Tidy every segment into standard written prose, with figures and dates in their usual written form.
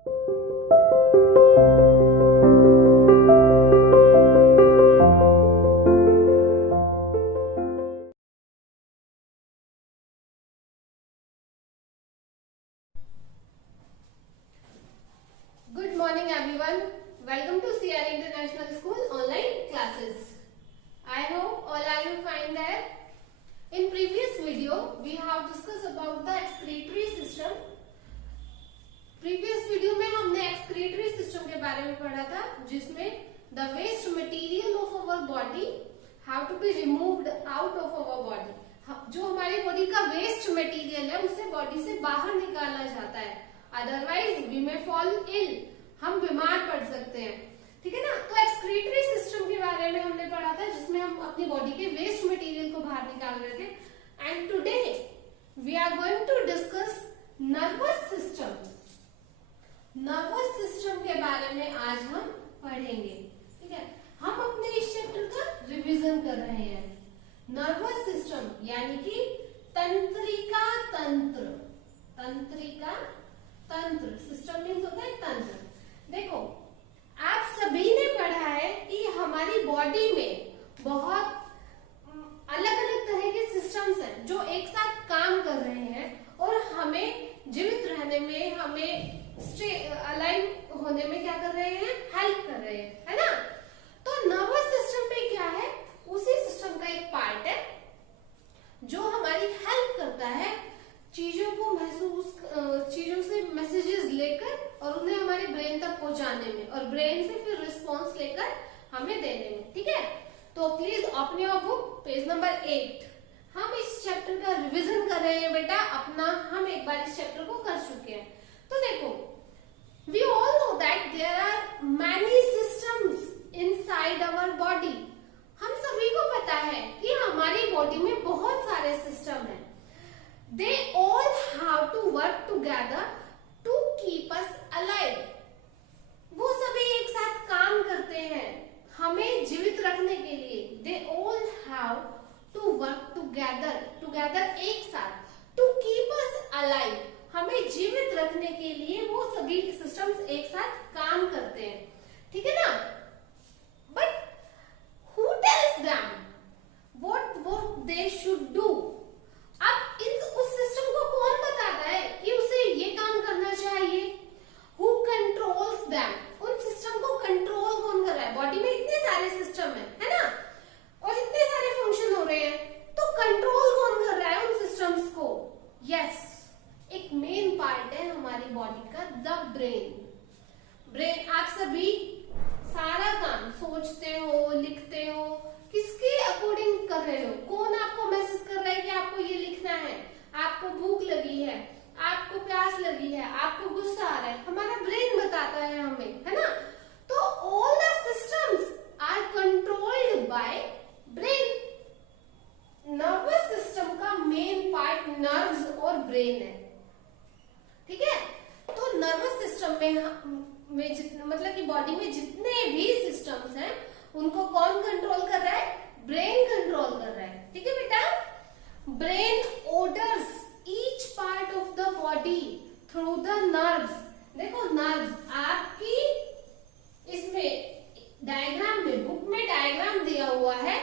Good morning everyone. Welcome to CR International School online classes. I hope all are you fine there. In previous video we have discussed about the excretory system. Previous video में हमने excretory system के बारे में पढ़ा था, जिसमें the waste material of our body have to be removed out of our body. जो हमारी बॉडी का वेस्ट मटेरियल है उसे बॉडी से बाहर निकाला जाता है, otherwise we may fall ill, हम बीमार पड़ सकते हैं। ठीक है ना। तो एक्सक्रीटरी सिस्टम के बारे में हमने पढ़ा था, जिसमें हम अपनी बॉडी के वेस्ट मटेरियल को बाहर निकाल रहे थे। And today we are going to discuss nervous system. Nervous system के बारे में आज हम पढ़ेंगे। ठीक है, हम अपने इस चैप्टर का रिवीजन कर रहे हैं। नर्वस सिस्टम यानी कि तंत्रिका तंत्र। तंत्रिका तंत्र, सिस्टम मीन्स होता है तंत्र। देखो, आप सभी ने पढ़ा है कि हमारी बॉडी में बहुत अलग अलग तरह के सिस्टम्स हैं जो एक साथ काम कर रहे हैं और हमें जीवित रहने में, हमें अलाइन होने में क्या कर रहे हैं, हेल्प कर रहे हैं, है ना। तो नर्वस सिस्टम में क्या है, उसी सिस्टम का एक पार्ट है जो हमारी हेल्प करता है चीजों को महसूस, चीजों से मैसेजेस लेकर और उन्हें हमारे ब्रेन तक पहुंचाने में, और ब्रेन से फिर रिस्पॉन्स लेकर हमें देने में। ठीक है, तो please open your book, page number 8। हम इस चैप्टर का रिवीजन कर रहे हैं बेटा अपना, हम एक बार इस चैप्टर को कर चुके हैं। तो देखो, we all know that there are many systems inside our body. हम सभी को पता है कि हमारी बॉडी में बहुत सारे सिस्टम हैं। They all have to work together to keep us alive. वो सभी एक साथ काम करते हैं हमें जीवित रखने के लिए। They all have to work together, together एक साथ, to keep us alive, हमें जीवित रखने के लिए वो सभी सिस्टम्स एक साथ काम करते हैं। ठीक है ना। But who tells them what they should do? अब उस सिस्टम को कौन बताता है कि उसे ये काम करना चाहिए? Who controls them? उन सिस्टम को कंट्रोल कौन कर रहा है? बॉडी में इतने सारे सिस्टम है ना, और इतने सारे फंक्शन हो रहे हैं, तो कंट्रोल कौन कर रहा है उन सिस्टम्स को? यस, एक मेन पार्ट है हमारी बॉडी का, द ब्रेन। ब्रेन, आप सभी सारा काम सोचते हो, लिखते हो, किसके अकॉर्डिंग कर रहे हो? कौन आपको मैसेज कर रहा है कि आपको ये लिखना है? आपको भूख लगी है, आपको प्यास लगी है, आपको गुस्सा आ रहा है, हमारा ब्रेन बताता है हमें, है ना। तो all the systems are controlled by brain. Nervous system का मेन पार्ट नर्व्स और ब्रेन है। ठीक है, तो नर्वस सिस्टम में मतलब कि बॉडी में जितने भी सिस्टम्स हैं उनको कौन कंट्रोल कर रहा है? ब्रेन कंट्रोल कर रहा है। ठीक है बेटा। Brain orders each part of the body through the nerves. देखो, नर्व्स आपकी इसमें डायग्राम में, बुक में डायग्राम दिया हुआ है।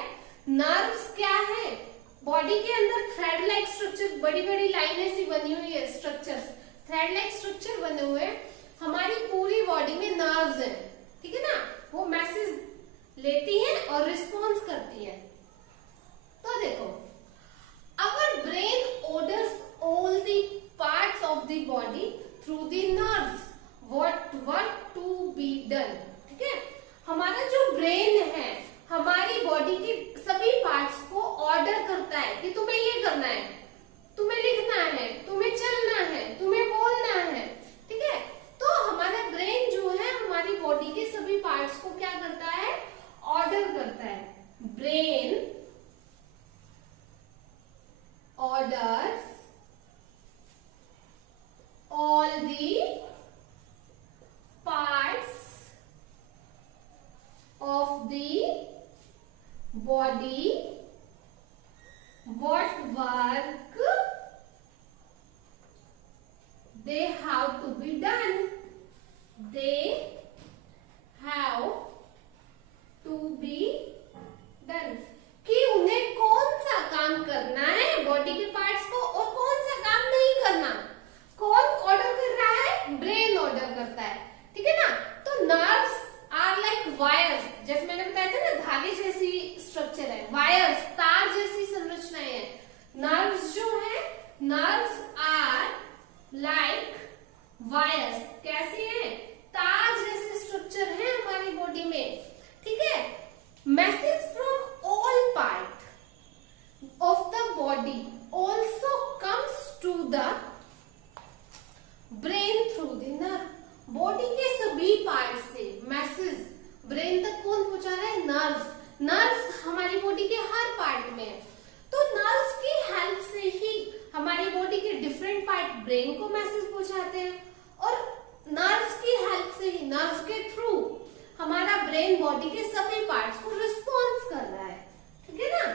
नर्व्स क्या है? बॉडी के अंदर थ्रेड लाइक स्ट्रक्चर, बड़ी बड़ी लाइनें सी बनी हुई है, स्ट्रक्चर्स, थ्रेड लाइक स्ट्रक्चर बने हुए हैं। हमारी पूरी बॉडी में नर्व्स हैं। ठीक है ना, वो मैसेज लेती हैं और रिस्पॉन्स करती हैं। तो देखो, our brain orders all the parts of the body through the nerves what work to be done. ठीक है, हमारा जो ब्रेन है हमारी बॉडी के सभी पार्ट्स को ऑर्डर करता है कि तुम्हें ये करना है, तुम्हें लिखना है, तुम्हें चलना है, तुम्हें बोलना है। ठीक है, तो हमारा ब्रेन जो है हमारी बॉडी के सभी पार्ट्स को क्या करता है? ऑर्डर करता है। Brain orders all the parts of the body what work they have to be done। they have to be done, कि उन्हें कौन सा काम करना है बॉडी के पार्ट्स को और कौन सा काम नहीं करना। कौन ऑर्डर कर रहा है? ब्रेन ऑर्डर करता है, ठीक है ना। तो नर्व्स आर लाइक वायर्स, जैसे मैंने बताया था ना, धागे जैसी स्ट्रक्चर है, वायर्स तार जैसी संरचनाएं हैं। नर्व्स जो है, नर्व्स आर लाइक वायर्स, कैसे हैं? तार जैसे स्ट्रक्चर है हमारी बॉडी में, ठीक है। Message from all part of the body also comes to the brain through the nerve. Body के सभी पार्ट से मैसेज ब्रेन तक कौन पहुंचा रहा है? नर्व्स। नर्व्स हमारी बॉडी के हर पार्ट में है, तो नर्व्स की हेल्प से ही हमारी बॉडी के डिफरेंट पार्ट ब्रेन को मैसेज पहुंचाते हैं, और नर्व्स की हेल्प से ही, नर्व्स के थ्रू हमारा ब्रेन बॉडी के सभी पार्ट्स को रिस्पॉन्स कर रहा है, ठीक है ना।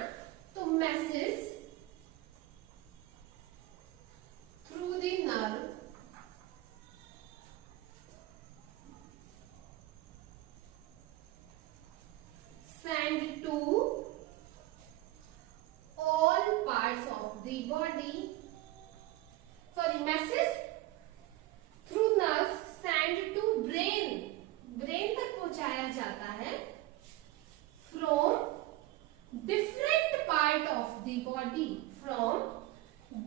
तो message through the nerve send to all parts of the body, sorry, message through nerves send to brain, brain तक पहुंचाया जाता है from different part of the body, from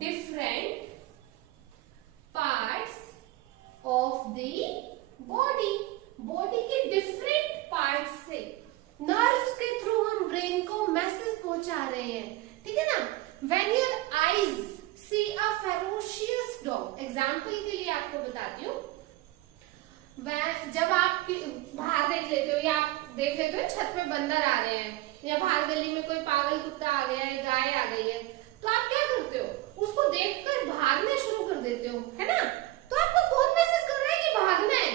different parts of the body, body के different parts से nerves के through हम brain को message पहुंचा रहे हैं, ठीक है ना। When your eyes see a ferocious dog, example के लिए आपको बताती हूँ, जब आप बाहर देख लेते हो या आप देख लेते हो छत पे बंदर आ रहे हैं, या बाहर गली में कोई पागल कुत्ता आ गया है, गाय आ गई है, तो आप क्या करते हो? उसको देखकर भागना शुरू कर देते हो, है ना। तो आपको कौन मैसेज कर रहा है कि भागना है?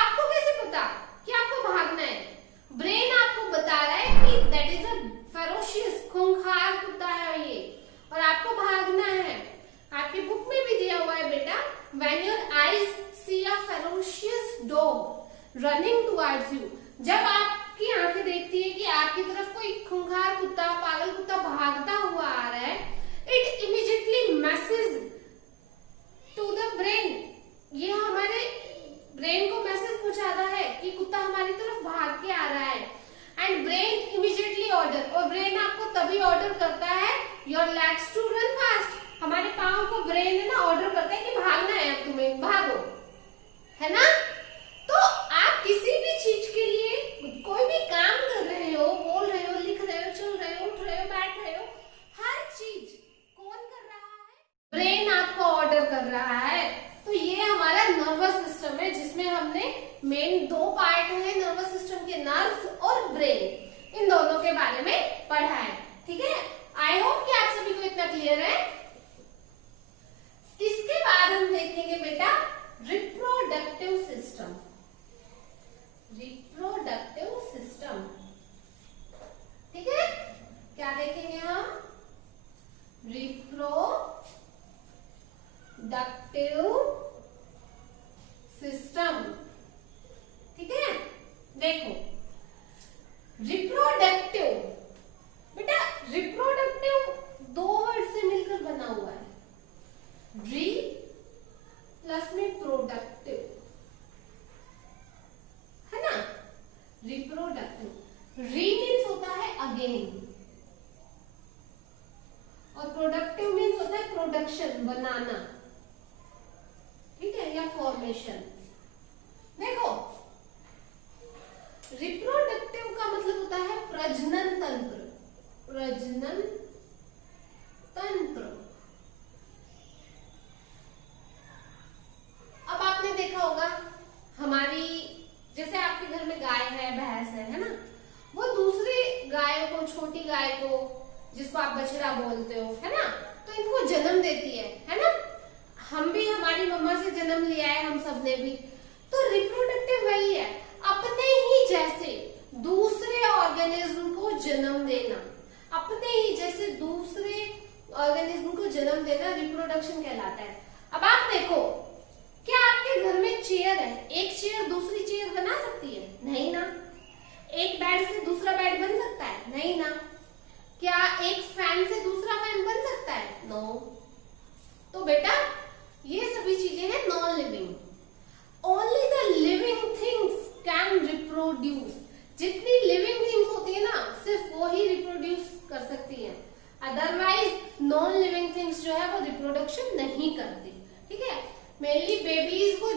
आपको कैसे पता कि आपको भागना है? ब्रेन आपको बता रहा है कि दैट इज अ फेरोशियस, खूंखार कुत्ता है ये, और आपको भागना है। आपकी बुक में भी दिया हुआ है बेटा, when your eyes C a ferocious dog running towards you, जब आपकी आंखें देखती है कि आपकी तरफ कोई खूंखार कुत्ता, पागल कुत्ता भागता हुआ आ रहा है, it immediately message to the brain, ये हमारे ब्रेन को मैसेज पहुंचाता है कि कुत्ता हमारी तरफ भाग के आ रहा है, एंड ब्रेन इमीडिएटली ऑर्डर, और ब्रेन आपको तभी ऑर्डर करता है your legs to run fast, हमारे पांव को ब्रेन है ना ऑर्डर करता है कि भागना है, अब तुम्हें भागो, है ना। तो आप किसी भी चीज के लिए कोई भी काम कर रहे हो, बोल रहे हो, लिख रहे हो, चल रहे हो, उठ रहे हो, बैठ रहे हो, हर चीज कौन कर रहा है? ब्रेन आपको ऑर्डर कर रहा है। तो ये हमारा नर्वस सिस्टम है, जिसमें हमने मेन दो पार्ट है नर्वस सिस्टम के, नर्व्स और ब्रेन, इन दोनों के बारे में पढ़ा है, ठीक है। आई होप कि आप सभी को इतना क्लियर है। इसके बाद हम देखेंगे बेटा रिप्रोडक्टिव सिस्टम, रिप्रोडक्टिव सिस्टम, ठीक है। क्या देखेंगे हम? रिप्रोडक्टिव सिस्टम, ठीक है। देखो रिप्रोडक्टिव, बेटा रिप्रोडक्टिव दो वर्ड से मिलकर बना हुआ है, री प्लस में प्रोडक्टिव, है ना। रिप्रोडक्टिव, री मीन्स होता है अगेन, और प्रोडक्टिव मीन्स होता है प्रोडक्शन, बनाना, ठीक है, या फॉर्मेशन। देखो रिप्रोडक्टिव का मतलब होता है प्रजनन तंत्र, प्रजनन तंत्र। अब आपने देखा होगा हमारी, जैसे आपके घर में गाय है, भैंस है ना, वो दूसरी गाय को, छोटी गाय को, जिसको आप बछड़ा बोलते हो, है ना, तो इनको जन्म देती है ना। हम भी हमारी मम्मा से जन्म लिया है, हम सब ने भी। तो रिप्रोडक्टिव वही है, अपने ही जैसे दूसरे ऑर्गेनिज्म को जन्म देना, अपने ही जैसे दूसरे ऑर्गेनिज्म को जन्म देना रिप्रोडक्शन कहलाता है। अब आप देखो, क्या आपके घर में चेयर है, एक चेयर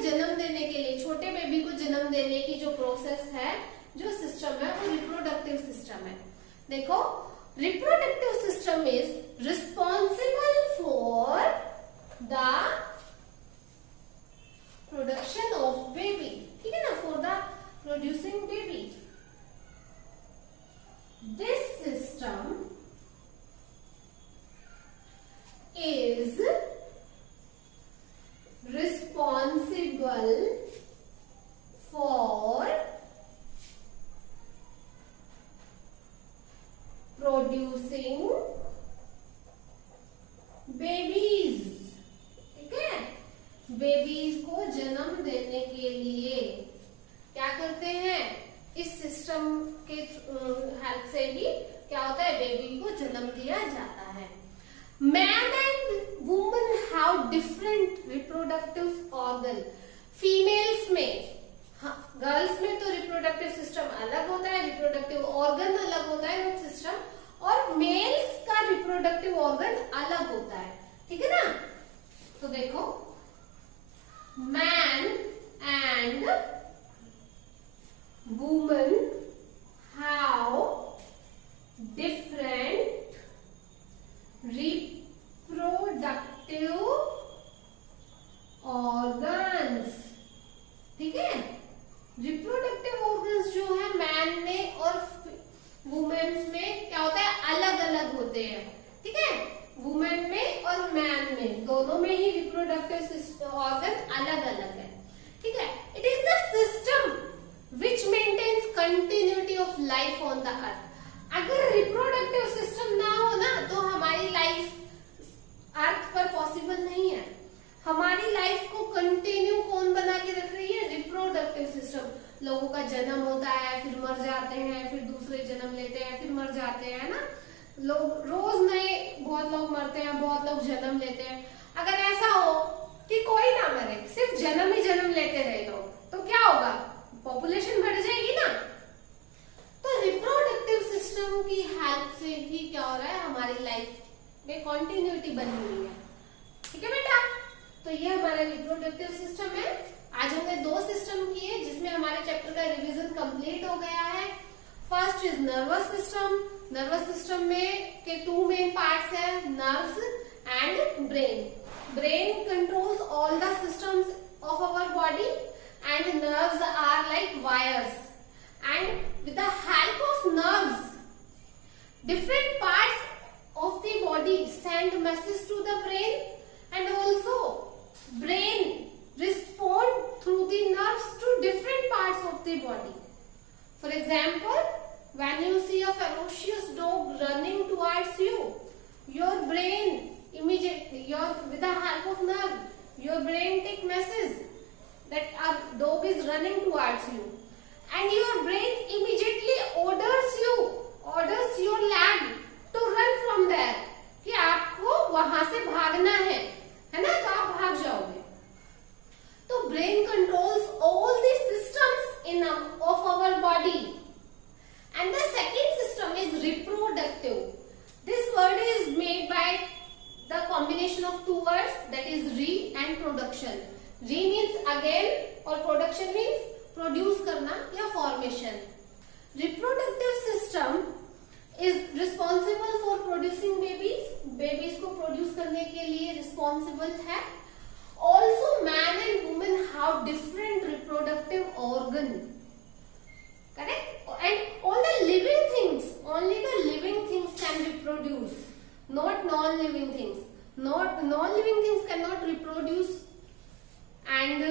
जन्म देने के लिए, छोटे बेबी को जन्म देने की जो प्रोसेस है, जो सिस्टम है, वो रिप्रोडक्टिव सिस्टम है। देखो, reproductive system is responsible for the production of baby, ठीक है ना, for the producing baby. This system is responsible for producing babies, ठीक है। बेबीज को जन्म देने के लिए क्या करते हैं, इस सिस्टम के हेल्प से ही क्या होता है, बेबी को जन्म दिया जाता है। Man and woman have different reproductive organ. Females में, गर्ल्स में तो रिप्रोडक्टिव सिस्टम अलग होता है, रिप्रोडक्टिव ऑर्गन अलग होता है सिस्टम, और मेल्स का रिप्रोडक्टिव ऑर्गन अलग होता है, ठीक है ना। तो देखो, man and woman have different reproductive organs, ठीक है। रिप्रोडक्टिव ऑर्गन्स जो है मैन में और वुमेन्स में क्या होता है, अलग अलग होते हैं, ठीक है। वुमेन में और मैन में, दोनों में ही रिप्रोडक्टिव ऑर्गन अलग अलग है, ठीक है। It is the system which maintains continuity of life on the earth. अगर रिप्रोडक्टिव सिस्टम ना हो ना, तो हमारी लाइफ अर्थ पर पॉसिबल नहीं है। हमारी लाइफ को कंटिन्यू कौन बना के रख रही है, रिप्रोडक्टिव सिस्टम। लोगों का जन्म होता है, फिर मर जाते हैं, फिर दूसरे जन्म लेते हैं, फिर मर जाते हैं ना। लोग रोज नए, बहुत लोग मरते हैं, बहुत लोग जन्म लेते हैं। अगर ऐसा हो कि कोई ना मरे, सिर्फ जन्म ही जन्म लेते रहे लोग, तो क्या होगा, पॉपुलेशन बढ़ जाएगी ना। तो रिप्रोडक्टिव सिस्टम की हेल्प से ही क्या हो रहा है, हमारी लाइफ में कॉन्टिन्यूटी बनी हुई है, ठीक है बेटा। तो ये हमारा रिप्रोडक्टिव सिस्टम है। आज हमने 2 सिस्टम किए, जिसमें हमारे चैप्टर का रिवीजन कंप्लीट हो गया है। First is nervous system. Nervous system में के 2 मेन पार्ट्स है, nerves and brain. Brain controls all the systems of our body and nerves are like wires, and with the help of nerves, different parts of the body send message to the brain, and also brain respond through the nerves to different parts of the body. For example, when you see a ferocious dog running towards you, your brain immediately, with the help of nerve, your brain take message that a dog is running towards you. And your brain immediately orders your leg to run from there, कि आपको वहां से भागना है ना, तो आप भाग जाओगे। तो brain controls all the systems of our body. And the second system is reproductive. This word is made by the combination of 2 words, that is re and production. Re means again और production means produce करना या formation. Reproductive system is responsible for producing babies, babies को produce करने के लिए responsible है। Also man and women have different reproductive organ, correct. And all the living things, only the living things can reproduce, not non living things. Non living things can not reproduce, and